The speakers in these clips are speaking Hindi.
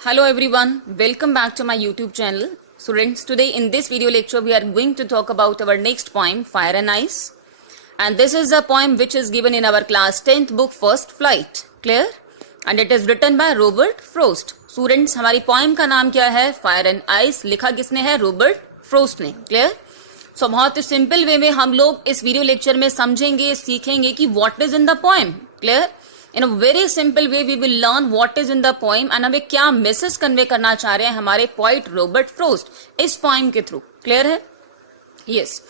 Hello everyone, welcome back to my YouTube channel. Students, today in this video lecture we are going to talk about our next poem, Fire and Ice. And this is a poem which is given in our class 10th book First Flight. Clear? And it is written by Robert Frost. Students, हमारी poem का नाम क्या है? Fire and Ice. लिखा किसने है? Robert Frost ने. Clear? So बहुत ही simple way में हम लोग इस video lecture में समझेंगे, सीखेंगे कि what is in the poem. Clear? In a very simple way we will learn what is in the poem and हमें क्या मैसेज कन्वे करना चाह रहे हैं हमारे पोइट रॉबर्ट फ्रोस्ट इस पोइम के थ्रू. क्लियर है? यस.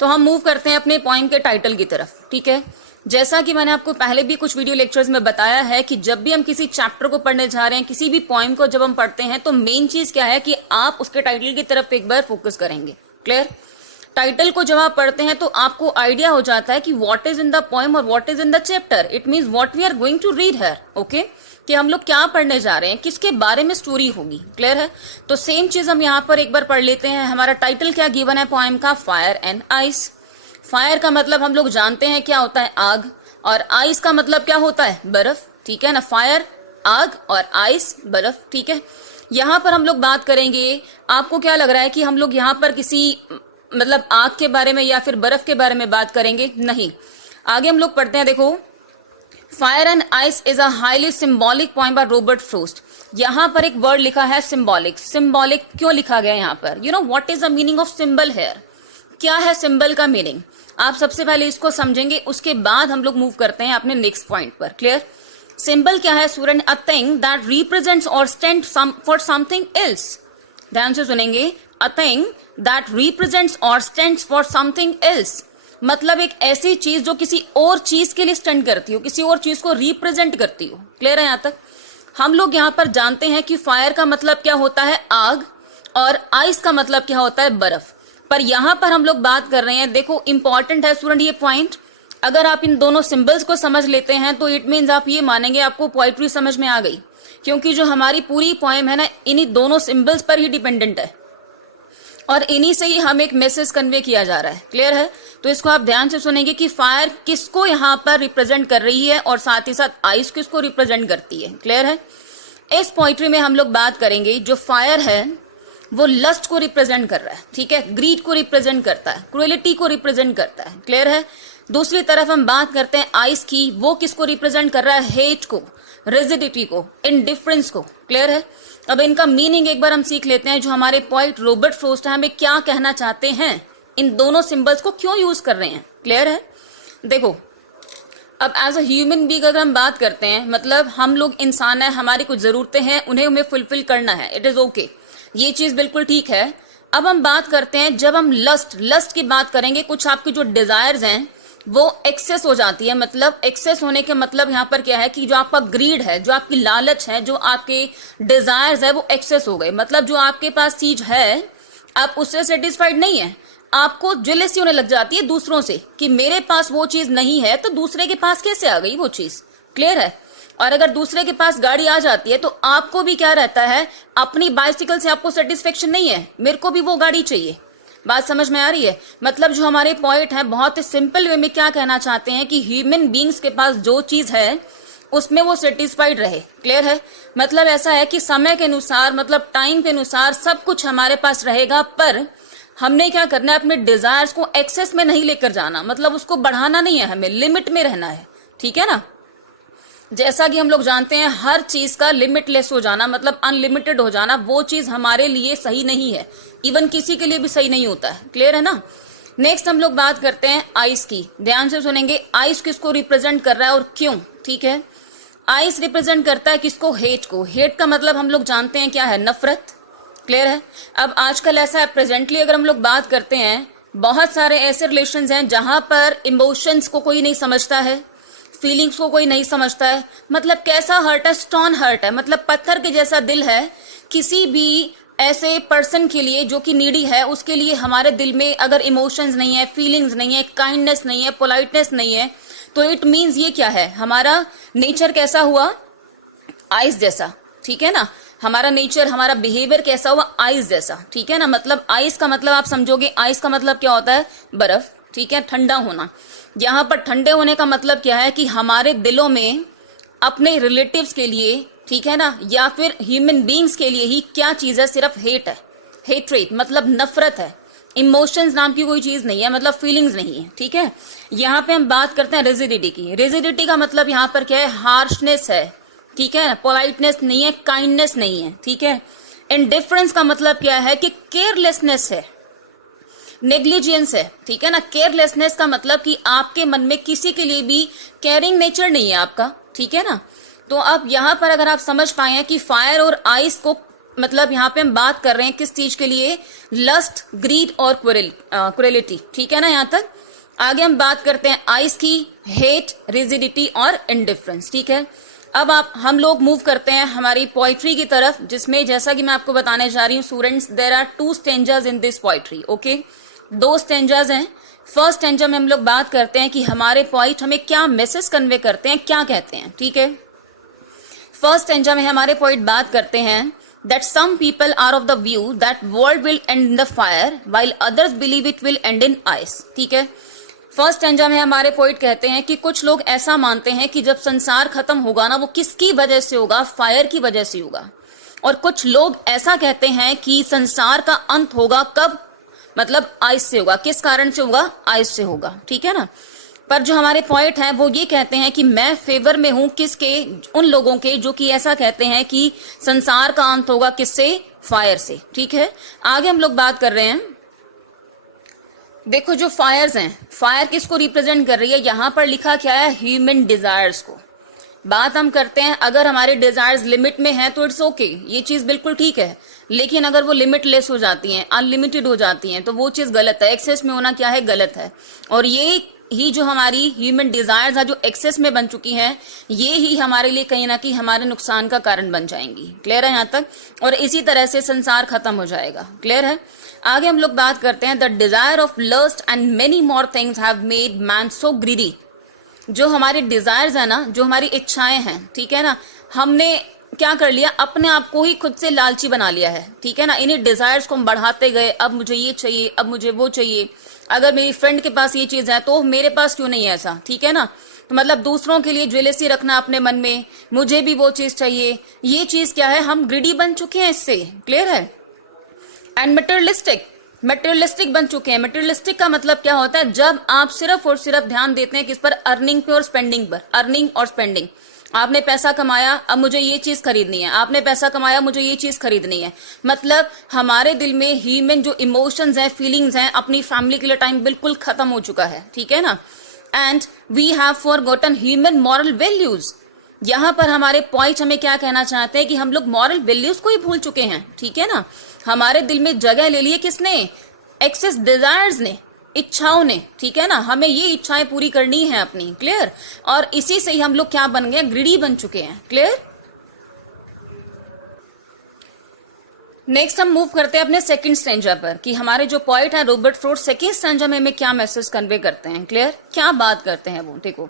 तो हम मूव करते हैं अपने पोइम के टाइटल की तरफ. ठीक है, जैसा कि मैंने आपको पहले भी कुछ वीडियो लेक्चर्स में बताया है कि जब भी हम किसी चैप्टर को पढ़ने जा रहे हैं, किसी भी पोइम को जब हम पढ़ते हैं, तो मेन चीज क्या है कि आप उसके टाइटल की तरफ एक बार फोकस करेंगे. क्लियर? टाइटल को जब आप पढ़ते हैं तो आपको आइडिया हो जाता है कि what is in the poem और what is in the chapter. It means what we are going to read here. Okay, कि हम लोग क्या पढ़ने जा रहे हैं, किसके बारे में स्टोरी होगी. क्लियर है? तो सेम चीज हम यहाँ पर एक बार पढ़ लेते हैं. हमारा टाइटल क्या गिवन है पोएम का? Fire and ice. फायर का मतलब हम लोग जानते हैं क्या होता है? आग. और आइस का मतलब क्या होता है? बर्फ. ठीक है ना? फायर आग और आइस बर्फ. ठीक है, यहाँ पर हम लोग बात करेंगे. आपको क्या लग रहा है कि हम लोग यहाँ पर किसी मतलब आग के बारे में या फिर बर्फ के बारे में बात करेंगे? नहीं. आगे हम लोग पढ़ते हैं. देखो, fire and ice is a highly symbolic poem by Robert frost. यहां पर एक वर्ड लिखा है सिंबॉलिक. सिंबॉलिक क्यों लिखा गया यहां पर? You know what is the meaning of symbol here? क्या है सिंबल का मीनिंग? आप सबसे पहले इसको समझेंगे, उसके बाद हम लोग मूव करते हैं अपने नेक्स्ट पॉइंट पर. क्लियर? सिंबल क्या है student? A thing that represents और स्टैंड फॉर समथिंग एल्स. ध्यान से सुनेंगे. A thing that represents or stands for something else. मतलब एक ऐसी चीज जो किसी और चीज के लिए स्टैंड करती हो, किसी और चीज को रिप्रेजेंट करती हो. क्लियर है? यहां तक हम लोग यहां पर जानते हैं कि फायर का मतलब क्या होता है? आग. और आइस का मतलब क्या होता है? बर्फ. पर यहां पर हम लोग बात कर रहे हैं, देखो इंपॉर्टेंट है स्टूडेंट ये पॉइंट. अगर आप इन दोनों सिंबल्स को समझ लेते हैं तो इट मीन्स आप ये मानेंगे आपको पोइट्री समझ में आ गई, क्योंकि जो हमारी पूरी पोएम है ना, इन्हीं दोनों सिंबल्स पर ही डिपेंडेंट है और इन्हीं से ही हम एक मैसेज कन्वे किया जा रहा है. क्लियर है? तो इसको आप ध्यान से सुनेंगे कि फायर किसको यहाँ पर रिप्रेजेंट कर रही है और साथ ही साथ आइस किसको रिप्रेजेंट करती है. क्लियर है? इस पोइट्री में हम लोग बात करेंगे, जो फायर है वो लस्ट को रिप्रेजेंट कर रहा है. ठीक है, ग्रीड को रिप्रेजेंट करता है, क्रुएलिटी को रिप्रेजेंट करता है. क्लियर है? दूसरी तरफ हम बात करते हैं आइस की, वो किसको रिप्रेजेंट कर रहा है? हेट को, रिजिडिटी को, इनडिफरेंस को. क्लियर है? अब इनका मीनिंग एक बार हम सीख लेते हैं. जो हमारे पोइट रॉबर्ट फ्रोस्ट है हमें क्या कहना चाहते हैं, इन दोनों सिंबल्स को क्यों यूज कर रहे हैं. क्लियर है? देखो, अब एज अ ह्यूमन बीइंग अगर हम बात करते हैं, मतलब हम लोग इंसान है, हमारी कुछ जरूरतें हैं, उन्हें हमें फुलफिल करना है. इट इज ओके, ये चीज बिल्कुल ठीक है. अब हम बात करते हैं, जब हम लस्ट की बात करेंगे, कुछ आपकी जो डिजायर्स हैं वो एक्सेस हो जाती है. मतलब एक्सेस होने के मतलब यहाँ पर क्या है कि जो आपका ग्रीड है, जो आपकी लालच है, जो आपके डिजायर्स है, वो एक्सेस हो गए. मतलब जो आपके पास चीज है आप उससे सेटिस्फाइड नहीं है, आपको जेलसी होने लग जाती है दूसरों से कि मेरे पास वो चीज नहीं है तो दूसरे के पास कैसे आ गई वो चीज. क्लियर है? और अगर दूसरे के पास गाड़ी आ जाती है तो आपको भी क्या रहता है, अपनी बाइसिकल से आपको सेटिस्फेक्शन नहीं है, मेरे को भी वो गाड़ी चाहिए. बात समझ में आ रही है? मतलब जो हमारे पॉइंट है बहुत ही सिंपल वे में क्या कहना चाहते हैं कि ह्यूमन बीइंग्स के पास जो चीज है उसमें वो सेटिस्फाइड रहे. क्लियर है? मतलब ऐसा है कि समय के अनुसार, मतलब टाइम के अनुसार सब कुछ हमारे पास रहेगा, पर हमने क्या करना है, अपने डिजायर्स को एक्सेस में नहीं लेकर जाना. मतलब उसको बढ़ाना नहीं है, हमें लिमिट में रहना है. ठीक है ना? जैसा कि हम लोग जानते हैं हर चीज का लिमिटलेस हो जाना, मतलब अनलिमिटेड हो जाना, वो चीज हमारे लिए सही नहीं है. इवन किसी के लिए भी सही नहीं होता है. क्लियर है ना? नेक्स्ट हम लोग बात करते हैं आइस की. ध्यान से सुनेंगे. आइस किसको रिप्रेजेंट कर रहा है और क्यों? ठीक है, आइस रिप्रेजेंट करता है किसको? हेट को. हेट का मतलब हम लोग जानते हैं क्या है? नफरत. क्लियर है? अब आजकल ऐसा है, प्रेजेंटली अगर हम लोग बात करते हैं, बहुत सारे ऐसे रिलेशंस हैं जहां पर इमोशंस को कोई नहीं समझता है, फीलिंग्स को कोई नहीं समझता है. मतलब कैसा हर्ट है? स्टोन हर्ट है. मतलब पत्थर के जैसा दिल है. किसी भी ऐसे पर्सन के लिए जो कि नीडी है, उसके लिए हमारे दिल में अगर इमोशंस नहीं है, फीलिंग्स नहीं है, काइंडनेस नहीं है, पोलाइटनेस नहीं है, तो इट मीन्स ये क्या है, हमारा नेचर कैसा हुआ? आइस जैसा. ठीक है ना? हमारा नेचर, हमारा बिहेवियर कैसा हुआ? आइस जैसा. ठीक है ना? मतलब आइस का मतलब आप समझोगे, आइस का मतलब क्या होता है? बर्फ. ठीक है, ठंडा होना. यहाँ पर ठंडे होने का मतलब क्या है कि हमारे दिलों में अपने रिलेटिव्स के लिए ठीक है ना, या फिर ह्यूमन बींग्स के लिए ही क्या चीज है, सिर्फ हेट है, हेट्रेट मतलब नफरत है, इमोशंस नाम की कोई चीज नहीं है, मतलब फीलिंग्स नहीं है, ठीक है। यहाँ पे हम बात करते हैं रिजिडिटी की। रिजिडिटी का मतलब यहाँ पर क्या है, हार्शनेस है, ठीक है, पोलाइटनेस नहीं है, काइंडनेस नहीं है, ठीक है। इंडिफरेंस का मतलब क्या है कि केयरलेसनेस है, नेग्लिजेंस है, ठीक है ना। केयरलेसनेस का मतलब कि आपके मन में किसी के लिए भी केयरिंग नेचर नहीं है आपका, ठीक है ना। तो अब यहाँ पर अगर आप समझ पाए कि फायर और आइस को मतलब यहाँ पे हम बात कर रहे हैं किस चीज के लिए, लस्ट, ग्रीड और क्रुएलिटी, ठीक है ना। यहाँ तक आगे हम बात करते हैं आइस की, हेट, रिजिडिटी और इंडिफरेंस, ठीक है। अब हम लोग मूव करते हैं हमारी पोइट्री की तरफ, जिसमें जैसा कि मैं आपको बताने जा रही हूँ students, there are 2 stanzas in this poetry, okay. 2 stanzas हैं। फर्स्ट स्टेंजा में हम लोग बात करते हैं कि हमारे पोइट हमें क्या मैसेज कन्वे करते हैं, क्या कहते हैं, ठीक है। फर्स्ट स्टेंजा में हमारे पोइट बात करते हैं that some people are of the view that world will end in the fire while others believe it will end in ice, ठीक है। फर्स्ट स्टेंजा में हमारे पोइट कहते हैं कि कुछ लोग ऐसा मानते हैं कि जब संसार खत्म होगा ना, वो किसकी वजह से होगा, फायर की वजह से होगा। और कुछ लोग ऐसा कहते हैं कि संसार का अंत होगा कब, मतलब आइस से होगा। किस कारण से होगा, आइस से होगा, ठीक है ना। पर जो हमारे पॉइंट हैं वो ये कहते हैं कि मैं फेवर में हूं किसके, उन लोगों के जो कि ऐसा कहते हैं कि संसार का अंत होगा किससे, फायर से, ठीक है। आगे हम लोग बात कर रहे हैं, देखो जो फायर्स हैं, फायर किसको रिप्रेजेंट कर रही है, यहां पर लिखा क्या है, ह्यूमन डिजायर्स को। बात हम करते हैं अगर हमारे डिजायर्स लिमिट में है तो इट्स ओके, ये चीज बिल्कुल ठीक है। लेकिन अगर वो लिमिटलेस हो जाती हैं, अनलिमिटेड हो जाती हैं, तो वो चीज गलत है। एक्सेस में होना क्या है, गलत है। और ये ही जो हमारी ह्यूमन डिजायर्स है जो एक्सेस में बन चुकी हैं, ये ही हमारे लिए कहीं ना कहीं हमारे नुकसान का कारण बन जाएंगी। क्लियर है यहाँ तक। और इसी तरह से संसार खत्म हो जाएगा। क्लियर है। आगे हम लोग बात करते हैं, the desire of lust and many more things have made man so greedy. जो हमारे डिजायर्स है ना, जो हमारी इच्छाएं हैं, ठीक है ना, हमने क्या कर लिया, अपने आप को ही खुद से लालची बना लिया है, ठीक है ना। इन्हीं डिजायर्स को हम बढ़ाते गए, अब मुझे ये चाहिए, अब मुझे वो चाहिए। अगर मेरी फ्रेंड के पास ये चीज है तो मेरे पास क्यों नहीं है ऐसा, ठीक है ना। तो मतलब दूसरों के लिए ज्वेलसी रखना अपने मन में, मुझे भी वो चीज चाहिए, ये चीज क्या है, हम ग्रीडी बन चुके हैं इससे। क्लियर है। एंड मटेरियलिस्टिक बन चुके हैं। मटेरियलिस्टिक का मतलब क्या होता है, जब आप सिर्फ और सिर्फ ध्यान देते हैं किस पर, अर्निंग पे और स्पेंडिंग पर। अर्निंग और स्पेंडिंग, आपने पैसा कमाया, अब मुझे ये चीज खरीदनी है, आपने पैसा कमाया, मुझे ये चीज खरीदनी है। मतलब हमारे दिल में ह्यूमन जो इमोशंस हैं, फीलिंग्स हैं, अपनी फैमिली के लिए टाइम बिल्कुल खत्म हो चुका है, ठीक है ना। And we have forgotten human moral values. यहाँ पर हमारे पॉइंट हमें क्या कहना चाहते हैं कि हम लोग मॉरल वैल्यूज को ही भूल चुके हैं, ठीक है ना। हमारे दिल में जगह ले लिए किसने, एक्सेस डिजायर्स ने, इच्छाओं ने, ठीक है ना। हमें ये इच्छाएं पूरी करनी है अपनी। क्लियर। और इसी से ही हम लोग क्या बन गए, ग्रीडी बन चुके हैं। क्लियर। नेक्स्ट हम मूव करते हैं अपने सेकंड स्टैंजा पर कि हमारे जो पॉइंट है रॉबर्ट फ्रॉस्ट सेकंड स्टैंजा में हमें क्या मैसेज कन्वे करते हैं। क्लियर। क्या बात करते हैं वो, देखो।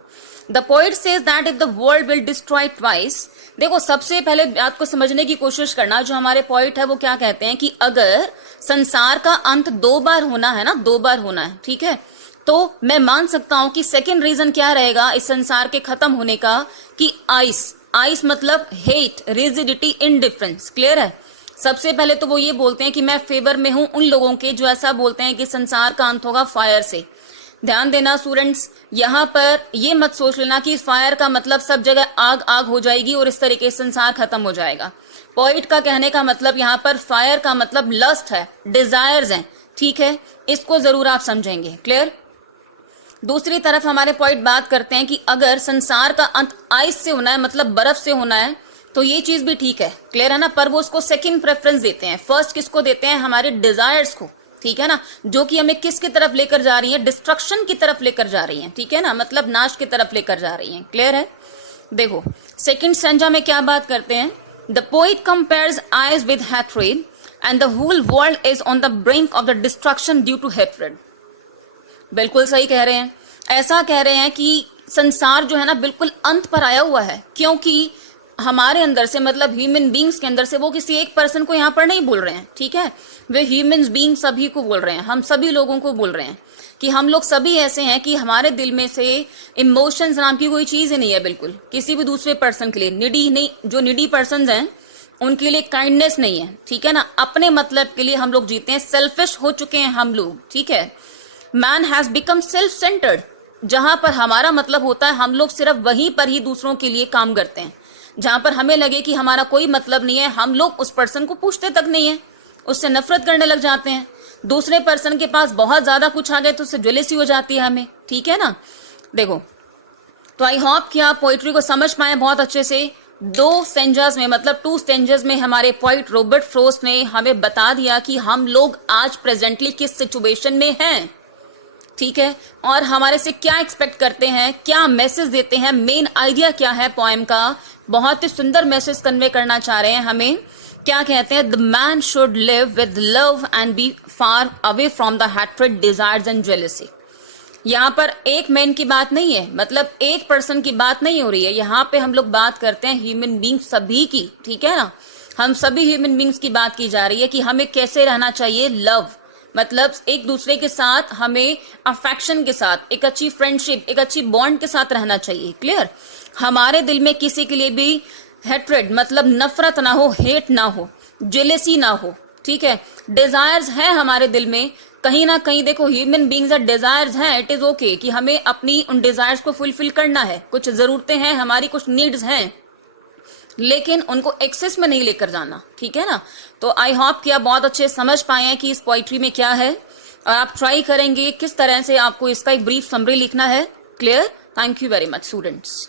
The poet says that if the world will destroy twice. देखो सबसे पहले बात को समझने की कोशिश करना, जो हमारे पॉइंट है वो क्या कहते हैं कि अगर संसार का अंत 2 बार होना है ना, 2 बार होना है, ठीक है, तो मैं मान सकता हूं कि सेकंड रीजन क्या रहेगा इस संसार के खत्म होने का, कि आइस मतलब हेट, रिजिडिटी, इनडिफरेंस। क्लियर है। सबसे पहले तो वो ये बोलते हैं कि मैं फेवर में हूं उन लोगों के जो ऐसा बोलते हैं कि संसार का अंत होगा फायर से। ध्यान देना स्टूडेंट्स, यहाँ पर ये मत सोच लेना कि फायर का मतलब सब जगह आग आग हो जाएगी और इस तरीके से संसार खत्म हो जाएगा। पॉइंट का कहने का मतलब यहाँ पर फायर का मतलब लस्ट है, डिजायर्स हैं, ठीक है, इसको जरूर आप समझेंगे। क्लियर। दूसरी तरफ हमारे पॉइंट बात करते हैं कि अगर संसार का अंत आइस से होना है, मतलब बर्फ से होना है, तो ये चीज भी ठीक है। क्लियर है ना। पर वो उसको सेकंड प्रेफरेंस देते हैं, फर्स्ट किसको देते हैं, हमारे डिजायर्स को, ठीक है ना, जो कि हमें किसकी तरफ लेकर जा रही है, डिस्ट्रक्शन की तरफ लेकर जा रही है, ठीक है ना, मतलब नाश की तरफ लेकर जा रही है। क्लियर है। देखो सेकंड स्टैंजा में क्या बात करते हैं, the poet compares eyes with hatred and the whole world is on the brink of the destruction due to hatred. बिल्कुल सही कह रहे हैं। ऐसा कह रहे हैं कि संसार जो है ना बिल्कुल अंत पर आया हुआ है, क्योंकि हमारे अंदर से, मतलब ह्यूमन बींग्स के अंदर से, वो किसी एक पर्सन को यहाँ पर नहीं बोल रहे हैं, ठीक है, वे ह्यूमन बींग सभी को बोल रहे हैं, हम सभी लोगों को बोल रहे हैं कि हम लोग सभी ऐसे हैं कि हमारे दिल में से इमोशंस नाम की कोई चीज ही नहीं है बिल्कुल, किसी भी दूसरे पर्सन के लिए। निडी नहीं, जो निडी पर्सन हैं उनके लिए काइंडनेस नहीं है, ठीक है ना, अपने मतलब के लिए हम लोग जीते हैं, सेल्फिश हो चुके हैं हम लोग, ठीक है। Man has become self centred, जहां पर हमारा मतलब होता है हम लोग सिर्फ वहीं पर ही दूसरों के लिए काम करते हैं। जहां पर हमें लगे कि हमारा कोई मतलब नहीं है, हम लोग उस पर्सन को पूछते तक नहीं है, उससे नफरत करने लग जाते हैं। दूसरे पर्सन के पास बहुत ज्यादा कुछ आ गए तो उससे जेलसी हो जाती है हमें, ठीक है ना। देखो, तो आई होप कि आप पोइट्री को समझ पाए बहुत अच्छे से। 2 स्टेंजर्स में, मतलब 2 स्टेंजर्स में हमारे पोइट रॉबर्ट फ्रोस्ट ने हमें बता दिया कि हम लोग आज प्रेजेंटली किस सिचुएशन में हैं, ठीक है, और हमारे से क्या एक्सपेक्ट करते हैं, क्या मैसेज देते हैं, मेन आइडिया क्या है पोएम का। बहुत ही सुंदर मैसेज कन्वे करना चाह रहे हैं हमें। क्या कहते हैं, the man should live with love and be far away from the hatred, desires and jealousy. यहाँ पर एक मैन की बात नहीं है, मतलब एक पर्सन की बात नहीं हो रही है, यहाँ पे हम लोग बात करते हैं ह्यूमन बींग सभी की, ठीक है ना, हम सभी ह्यूमन बींग्स की बात की जा रही है कि हमें कैसे रहना चाहिए। लव मतलब एक दूसरे के साथ हमें अफेक्शन के साथ, एक अच्छी फ्रेंडशिप, एक अच्छी बॉन्ड के साथ रहना चाहिए, क्लियर। हमारे दिल में किसी के लिए भी हेट्रेड मतलब नफरत ना हो, हेट ना हो, जेलेसी ना हो, ठीक है। डिजायर्स हैं हमारे दिल में, कहीं ना कहीं देखो ह्यूमन बींग्स डिजायर्स हैं, इट इज ओके कि हमें अपनी उन डिजायर्स को फुलफिल करना है, कुछ जरूरतें हैं हमारी, कुछ नीड्स हैं, लेकिन उनको एक्सेस में नहीं लेकर जाना, ठीक है ना। तो आई होप कि आप बहुत अच्छे समझ पाए हैं कि इस पोइट्री में क्या है, और आप ट्राई करेंगे किस तरह से आपको इसका एक ब्रीफ समरी लिखना है, clear. Thank you very much students.